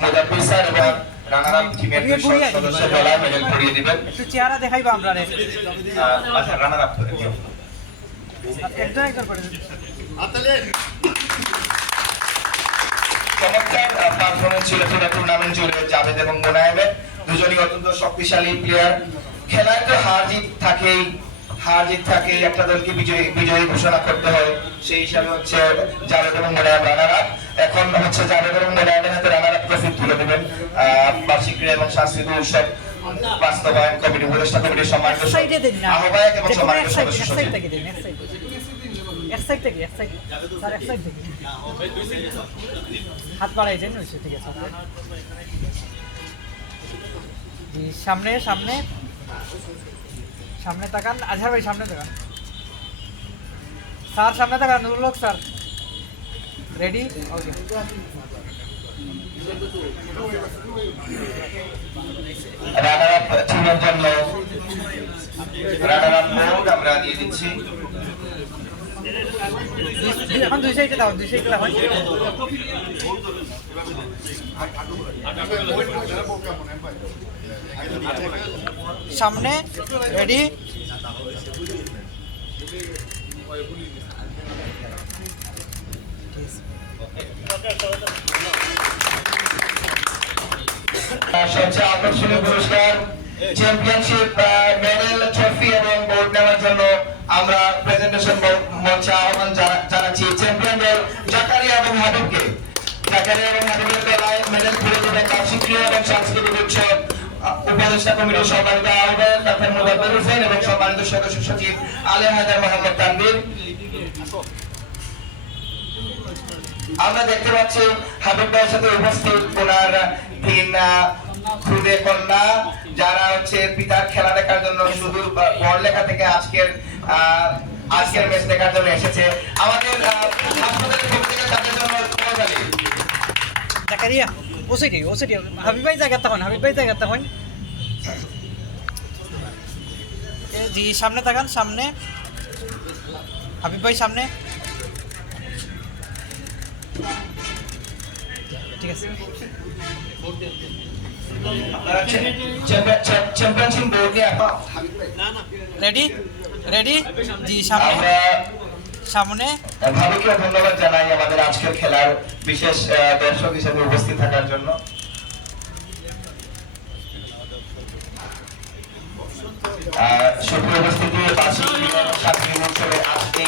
Mudabbir sir এবং runner up টিমের সদস্য বলা মেডেল পরিয়ে দিবেন। একটু চেহারা দেখাইবা আমরা রে। আচ্ছা রানার আপ একজন করে চমৎকার পারফরমেন্স ছিল পুরো টুর্নামেন্ট জুড়ে জাভেদ এবং মোনায়েমের। দুজনই অত্যন্ত শক্তিশালী প্লেয়ার। খেলায় তো হার জিত থাকেই, একটা দলকে বিজয়ী ঘোষণা করতে হয়। সেই হিসাবে হচ্ছে জাভেদ এবং মোনায়েম রানার আপ। এখন হচ্ছে জাভেদ এবং মোনায়েমের হাতে রানার আপ ট্রফি তুলে দেবেন বার্ষিক ক্রীড়া এবং সাংস্কৃতিক উৎসব বাস্তবায়ন কমিটি উপদেষ্টা কমিটির সম্মানিত আহ্বায়ক এবং সম্মানিত সদস্য সচিব। হাত বাড়াইছেন ঠিক আছে। সামনে সামনে সামনে তাকান, আজহার ভাই সামনে তাকান, স্যার সামনে তাকান, নুরুল হক স্যার রেডি, ওকে। রানার আপ টিমের জন্য রানার আপ মোড আমরা দিয়ে দিচ্ছি। এখন দুই সাইডে দাও, দুই সাইডে দাও। সামনে রেডি, সবচেয়ে আকর্ষণীয় পুরস্কার চ্যাম্পিয়নশিপ মেডেল ট্রফি এবং বোর্ড নেওয়ার জন্য আমরা প্রেজেন্টেশন মঞ্চে আহ্বান জানাচ্ছি চ্যাম্পিয়ন দল জাকারিয়া এবং হাবিবকে। জাকারিয়া এবং হাবিবের গলায় মেডেল তুলে দেবেন বার্ষিক ক্রীড়া এবং সাংস্কৃতিক উৎসব উপদেষ্টা কমিটির সম্মানিত আহ্বায়ক ডাক্তার মুদাব্বির হোসেন এবং সম্মানিত সদস্য সচিব আলী হায়দার মোহাম্মদ তানভীর। আমরা দেখতে পাচ্ছি হাবিব ভাইয়ের সাথে উপস্থিত ওনার 3 খুদে কন্যা, যারা হচ্ছে পিতার খেলা দেখার জন্য সুদূর বড়লেখা থেকে আজকের ম্যাচ দেখার জন্য এসেছে। আমাদের হাসপাতালের পক্ষ থেকে তাদের জন্য করতালি। জাকারিয়া ওসিটি হাবিব ভাই জায়গাতে হন, হাবিব ভাই জায়গাতে হন। জি সামনে তাকান, সামনে হাবিব ভাই সামনে, ঠিক আছে। চ্যাম্পিয়নশিপ বোর্ড নিয়ে রেডি রেডি, জি সামনে সামনে। ভাবিকে ধন্যবাদ জানাই আমাদের আজকের খেলার বিশেষ দর্শক হিসেবে উপস্থিত থাকার জন্য। সুপ্রিয় উপস্থিতি বার্ষিক ক্রীড়া এবং সাংস্কৃতিক উৎসবে আজকে